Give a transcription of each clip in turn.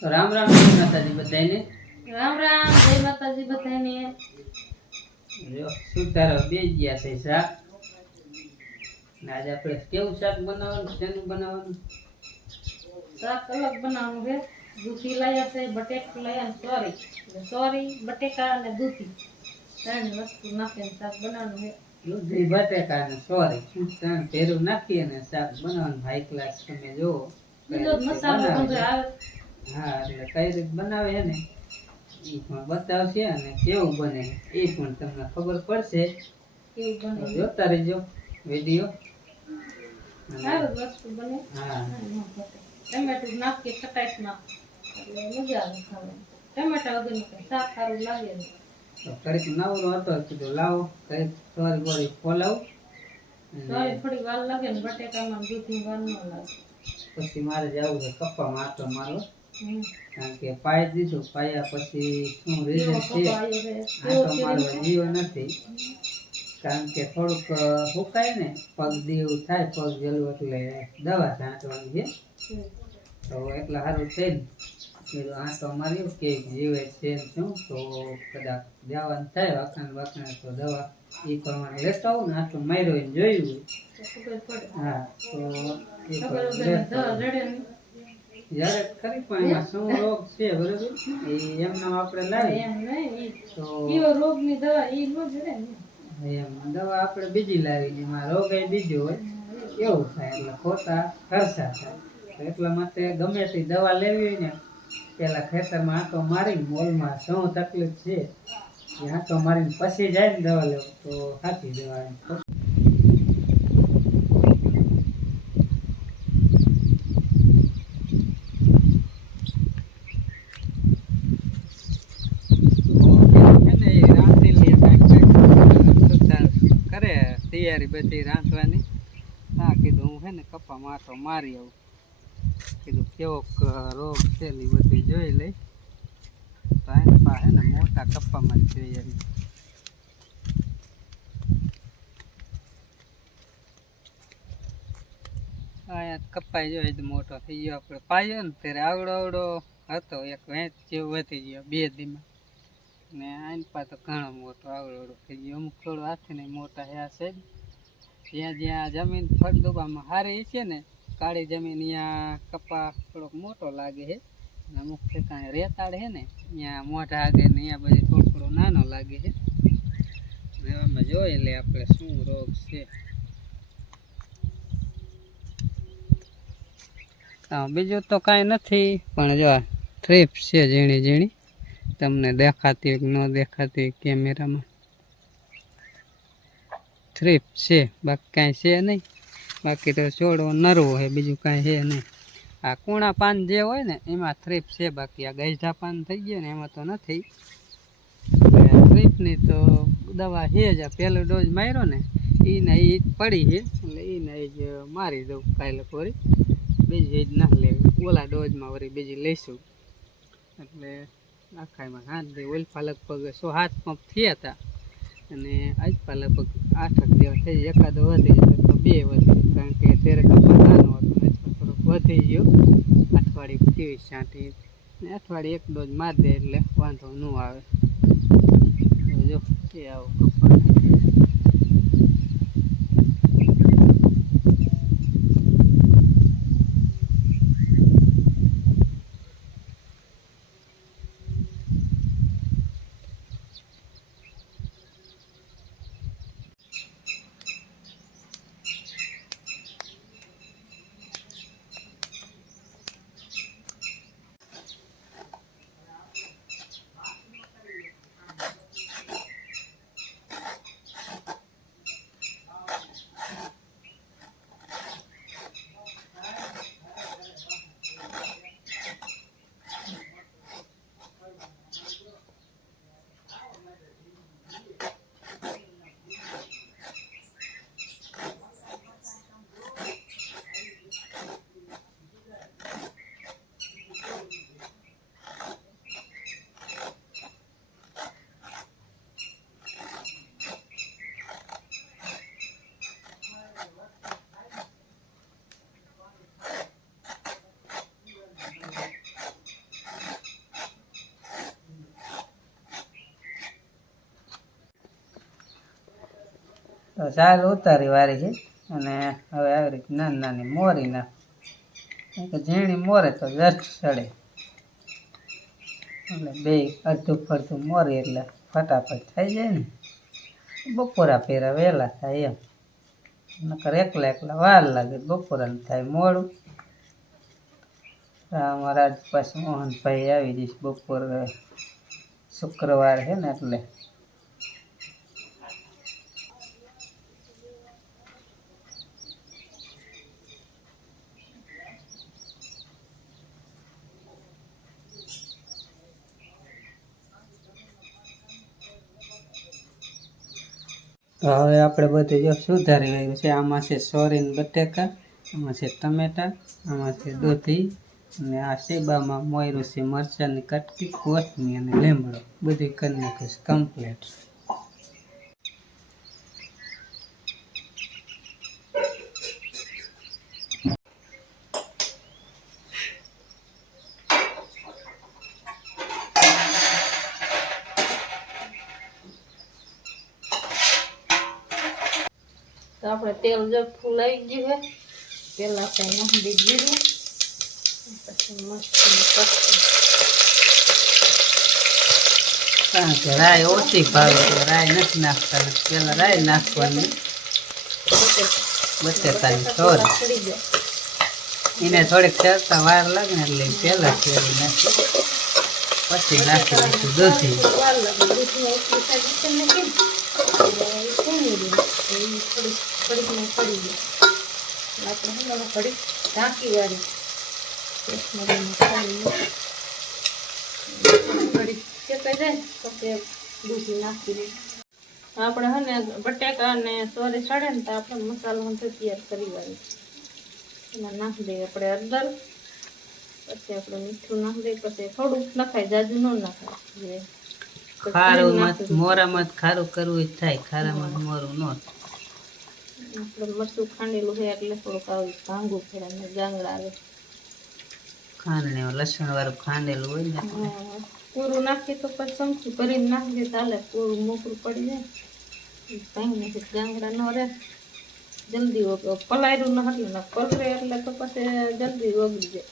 તો રામ રામ જય માતાજી બધાને. રામ રામ જય માતાજી બધાને. જો સુતારો બે ગયા છે શાક. ને આજે આપણે કેવું શાક બનાવવાનું, શેનું બનાવવાનું? શાક અલગ બનાવવાનું છે. દૂધી લાયા છે, બટેકા લાયા, સોરી બટેકા અને દૂધી ત્રણ વસ્તુ નાખીને શાક બનાવવાનું છે. દૂધી બટેકા ને સોરી ત્રણ ભેરું નાખી અને શાક બનાવવાનું. હાઈ ક્લાસ તમે જોવો બીજો મસાલો બધો આવે. હા, એટલે કઈ રીતે બનાવે છે ને એ પણ બતાવશે અને કેવું બને એ પણ તમને ખબર પડશે. કેવું બને જોતા રહેજો વિડીયો. સારું વસ્તુ બને. હા, ટમેટું નાખીએ ખટાશમાં એટલે મજા આવે ખાવાની. ટમેટા વગરનું શાક સારું લાગે નહીં. તો કડીક નવરો હતો કીધું લાવો કઈક સોરી બોરી ખોલાવું. સોરી થોડી વાર લાગે ને બટેકામાં દૂધી વાર ન લાગે. પછી મારે જવું છે કપ્પામાં આટો મારવો. કારણ કે પાઈ દીધું, પાયા પછી શું રીઝન છે આટો મારવો જીવ નથી. કારણ કે થોડુંક સુકાય ને પગ દેવું થાય, પગ જેલું એટલે દવા છાંટવાની છે. તો એટલા સારું થઈને કીધું આટો માર્યો કે જીવે છે શું, તો કદાચ જવાનું થાય વાખણ તો દવા એ પ્રમાણે લેતા આવું ને આટલું માર્યો એને જોયું. હા, તો જ્યારે ખરી પણ એમાં શું રોગ છે બરોબર એ એમનો આપણે લાવીએ તો રોગની દવા એ ન જડે ને. એમ દવા આપણે બીજી લાવી એમાં રોગ એ બીજો હોય એવું થાય એટલે ખોટા ખર્ચા થાય. એટલા માટે ગમે તે દવા લેવી હોય ને પેલા ખેતરમાં આંટો મારી મોલમાં શું તકલીફ છે એ આંટો મારીને પછી જાય ને દવા લેવું તો સાચી દવા એમ. કરે તૈયારી બધી રાંધવાની. હા, કીધું હું હે ને કપ્પા માટો મારી આવું. કીધું કેવોક રોગ છે ને બધી જોઈ લઈ. તો એની પાસે ને મોટા કપ્પામાં જ જોઈએ. અહીંયા કપાઈ જોઈએ તો મોટો થઈ ગયો. આપણે પાયો ને ત્યારે આવડો આવડો હતો, એક વેચ જેવો વધી ગયો 2 દીમાં. ને આની પાસે તો ઘણો મોટો આવડો થઈ ગયો. અમુક થોડો હાથે મોટા હ્યા છે. જ્યાં જ્યાં જમીન ફળદ્રુપમાં સારી છે ને કાળી જમીન ત્યાં કપા થોડોક મોટો લાગે છે. અમુક ઠેકાણે રેતાળ છે ને ત્યાં મોઢા આગળ ને અહીંયા બધી થોડો થોડો નાનો લાગે છે. એવામાં જોઈ લે આપણે શું રોગ છે. બીજું તો કાંઈ નથી, પણ જો થ્રીપ છે ઝીણી ઝીણી. તમને દેખાતી કે ન દેખાતી કેમેરામાં થ્રીપ છે, બાકી કાંઈ છે નહીં. બાકી તો છોડો નરવો છે, બીજું કાંઈ છે નહીં. આ કૂણા પાન જે હોય ને એમાં થ્રીપ છે, બાકી આ ગઈઢા પાન થઈ ગયા ને એમાં તો નથી. થ્રીપની તો દવા છે જ. આ પહેલો ડોઝ માર્યો ને એને એ પડી છે એટલે એને જ મારી દઉં કાલે ફરી. બીજી જ ના લેવી, ઓલા ડોઝમાં વળી બીજી લઈશું. એટલે આખામાં હાથ ઓલફા લગભગ 107 પંપ થયા હતા અને આજપા લગભગ 8 જેવા થઈ જાય. એકાદો વધી જાય તો 2 વધી, કારણ કે ત્યારે કપા નાનો હતો એટલે થોડોક વધી ગયો. અઠવાડિયું 23 છાંટી અઠવાડિયે 1 ડોઝ મારી દે એટલે વાંધો ન આવે. જો એ આવો કપા. તો ચાલ ઉતારી વારી છે અને હવે આવી રીતે નાની નાની મોરી નાખ. કે ઝીણી મોરે તો જસ્ટ સડે એટલે બે અડધું ફરતું મોરી એટલે ફટાફટ થઈ જાય ને. બપોરા ફેરા વહેલા થાય એમ, નકર એકલા એકલા વાર લાગે, બપોરાનું થાય મોડું. અમારા આજ પાછું મોહનભાઈ આવી જઈશ બપોર, શુક્રવાર છે ને એટલે. તો હવે આપણે બધું જો સુધારી રહ્યું છે. આમાં છે સોરીન બટેકા, આમાં છે ટમેટા, આમાં છે દૂધી, અને આ સેબામાં મોયરું છે મરચાંની કટકી, કોથમીર અને લીમડો, બધું કરી નાખીશ કમ્પ્લીટ. તો આપણે તેલ જો ફૂલાઈ ગયું છે, પેલા આપણે નાખી દઈએ જીરું, પછી મસ્ત કારણ કે રાય ઓછી ભાવે એટલે રાય નથી નાખતા, પેલા રાય નાખવાની. બટેકાની સોરી ચડી જાય. એને થોડીક ચડતા વાર લાગે ને એટલે પેલા ફેરી નાખી, પછી નાખી દઈશું દૂધી. વાર લાગે દૂધમાં એટલી સારી રીતે નાખી થોડીક પડી જાય. આપણે હમણાં થોડીક ઢાંકી વાળી થોડીક ચેકાઈ જાય પછી દૂધી નાખી દઈએ. આપણે હે ને બટેકા અને સોરી સડે ને તો આપણે મસાલો તૈયાર કરી વાળી એમાં નાખી દઈએ આપણે હળદર, પછી આપણે મીઠું નાખી દઈએ, પછી થોડુંક નખાય, જાજુ ન નખાય. ખારું મોરામાં ખારું કરવું જ થાય, ખારામાં મોરું ન થાય. આપણે મરચું ખાંડેલું છે એટલે થોડુંક આવી ભાંગું ફેરા ને ગાંગડા આવે. ખાંડને લસણ વાળું ખાંડેલું હોય ને પૂરું નાખીએ તો પછી ચમચી ભરીને નાખી દે ચાલે, પૂરું મોકરું પડી જાય કંઈ નથી, ગાંગડા ન રહે, જલ્દી વગર પલાયરું ન એટલે ને પલરે એટલે તો પછી જલ્દી વગરી જાય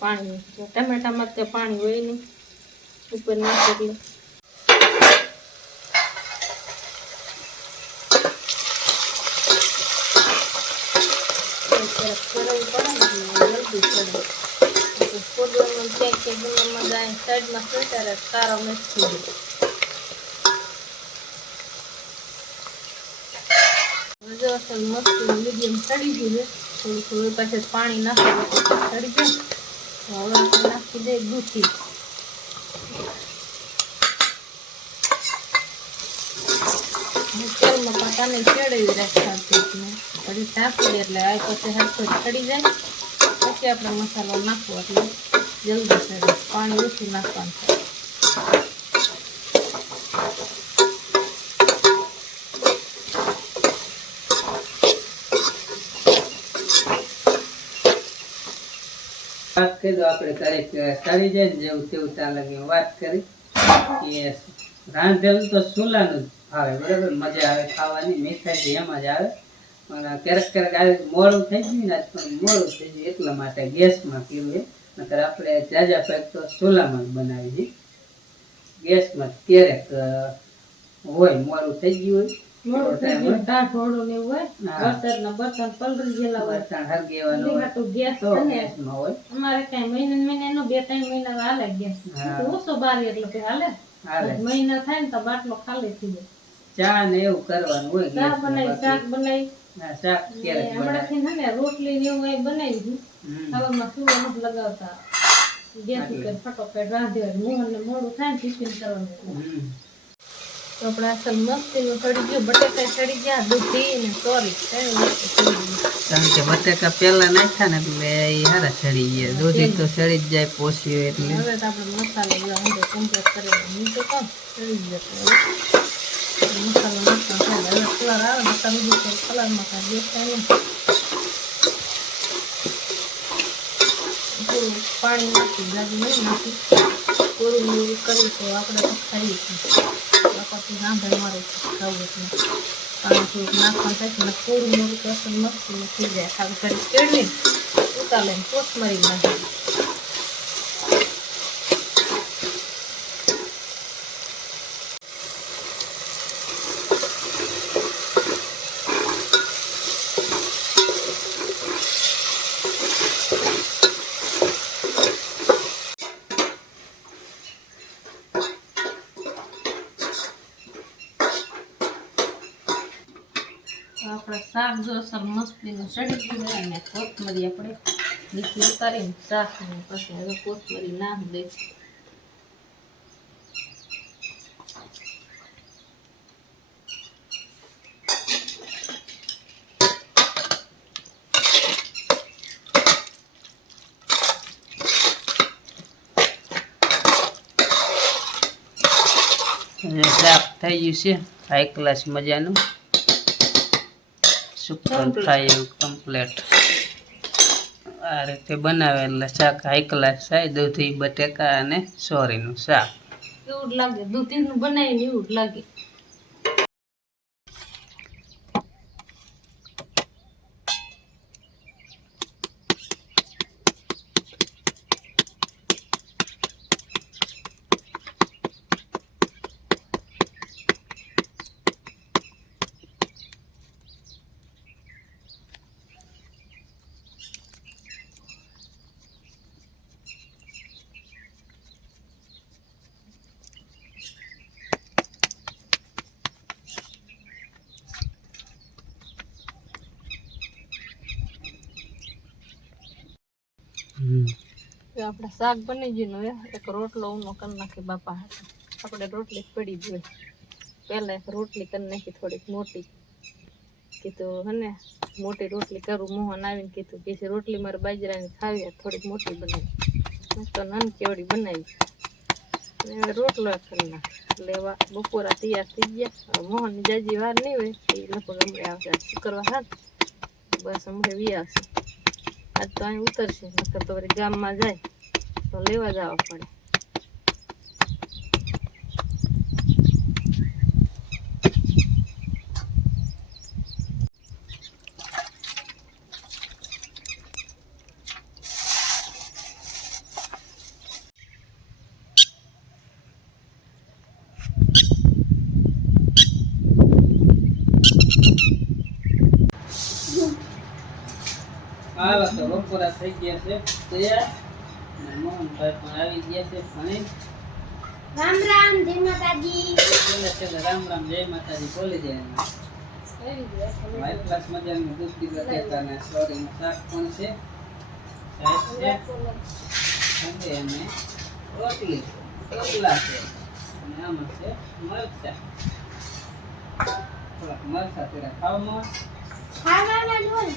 પાણી. ટમેટામાં તે પાણી હોય નહીં, ઉપર નાખે એટલે ફેરવવું પડે ને જલ્દી ચડે. પૂર્વમાં ક્યાંક ગુનામાં જાય સાઈડમાં સુધારે કારો મિક્સ થઈ જાય. જો અસલ મસ્ત મીડિયમ ચડી ગયું છે, થોડું થોડું પાછળ પાણી નાખી ચડી જાય. હવે આપણે નાખી દઈએ દૂધી. તેલમાં પાટાને ચડાવી રાખતા પછી ઢાંકી દે એટલે આ પછી હરખું ચડી જાય. પછી આપણે મસાલો નાખવો એટલે જલ્દી ચડે, પાણી ઓછું નાખવાનું છે. વાત કરી દો આપણે તારીખ ચડી જાય ને જેવું તેવું ત્યાં લગી વાત કરી કે રાંધેલું તો ચૂલાનું જ ભાવે, બરાબર, મજા આવે ખાવાની, મીઠાઈ એમાં જ આવે. પણ ક્યારેક ક્યારેક આવી મોડું થઈ ગયું ને, આજ પણ મોડું થઈ ગયું એટલા માટે ગેસમાં પીવું. નકર આપણે જાજા પેક તો ચૂલામાં જ બનાવી છીએ. ગેસમાં ક્યારેક હોય મોડું થઈ ગયું હોય, અમારે કઈ મહિને નો 2-3 મહિના હાલે ગેસ, ઓછો બારી એટલે હાલે. મહિના થાય ને તો બાટલો ખાલી થઈ જાય. ચા ને એવું કરવાનું હોય, ચા બનાવી, શાક બનાવી, શાક હમણાંથી ને રોટલી ને એવું કઈ બનાવી હવામાં ચૂલો નથી લગાવતા, ગેસ ઉપર ફટોફટ રાંધે. મોહન ને મોડું થાય ને ટિફિન કરવાનું. તો આપણે અસલ મસ્તીનું ચડી ગયું, બટેકા ચડી ગયા, દૂધી ને સોરી કારણ કે બટેકા પેલા નાખ્યા ને એટલે એ હારા ચડી ગયા, દૂધી તો ચડી જ જાય પોસી એટલે. હવે તો આપણે મસાલો અંદર કમ્પ્લીટ કરીને નીચે તો ચડી જતો. મસાલો નાખવાનો થાય હવે કલર આવે ને તમે કલરમાં કાઢી દેખાય ને થોડું પાણી નાખી, જાજુ નહીં નાખી, થોડું કરી તો આપણે તો ખાઈએ છીએ. પછી રાંધણ મારે ખાવું એટલે પાણી થોડુંક નાખવાનું થાય છે ને પૂરું મોરું કરશું મસ્તી થઈ જાય ખાલી ઘડી કેળવી ઉતારીને કોથમરી નાખી આપણે શાક જો સર મસ્તીનું ચડી ગયું હોય અને કોથમરી આપણે નીચે ઉતારીને શાક પછી હવે કોથમરી નાખ દે શાક થઈ ગયું છે હાઈ ક્લાસ મજાનું સુપર ફ્રાય એવું કમ્પ્લેટ આ રીતે બનાવે એટલે શાક હાઈ ક્લાસ થાય દૂધી બટેકા અને સોરીનું શાક એવું જ લાગે દૂધીનું બનાવીને એવું જ લાગે આપણે શાક બની ગયું હવે એક રોટલો ઊનો કરી નાખી બાપા હાથે આપણે રોટલી પડી જ હોય પહેલા એક રોટલી કરી નાખી થોડીક મોટી કીધું હને મોટી રોટલી કરું મોહન આવીને કીધું કે રોટલી મારે બાજરાની ખાવી થોડીક મોટી બનાવી તો નાની કેવડી બનાવી અને હવે રોટલો કરી નાખી એટલે એવા બપોરા તૈયાર થઈ ગયા મોહનની જાજી વાર નહીં હોય એ લગભગ હમણાં આવશે શુક્રવાર હાથ બસ હમણાં વી આવશે આજ તો અહીં ઉતરશે નકર તો વળી ગામમાં જાય તો લેવા જવા પડે હાલો તો બપોરા થઈ ગયા છે તૈયાર અને મોહનભાઈ પણ આવી ગયા છે ભણી રામ રામ જય માતાજી રામ રામ જય માતાજી બોલી જાય હાઈ ક્લાસ મજાનું દૂધી બટેકા અને સોરીનું શાક પણ છે સાઈડ છે અને રોટલી રોટલા છે અને આમાં છે મરચાં થોડાક મરચાં તેરા ખાવામાં ખાવાના લોલ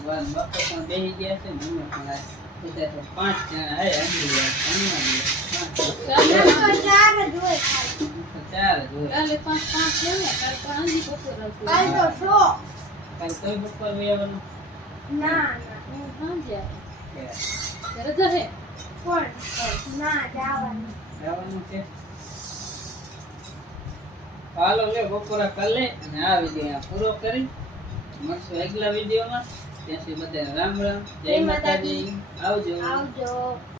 ભગવાન બાપા પણ બેસી ગયા છે ને અમે પણ બધા તો 5 જણા હે ચાર જ હોય ખાલી ચાર જ હોય કાલે પાંચ લેવા કાલે તો આંજી બપોર કાલ તો શો કાલ કઈ બપોર વેવાનું ના સાંજે રજા હે કોણ ના જવાનું જવાનું છે હાલો લે બપોરા કરી લે અને આ વિડીયો પૂરો કરી મળશું આગલા વિડીયોમાં ત્યાં સુધી બધાને રામ રામ જય માતાજી આવજો આવજો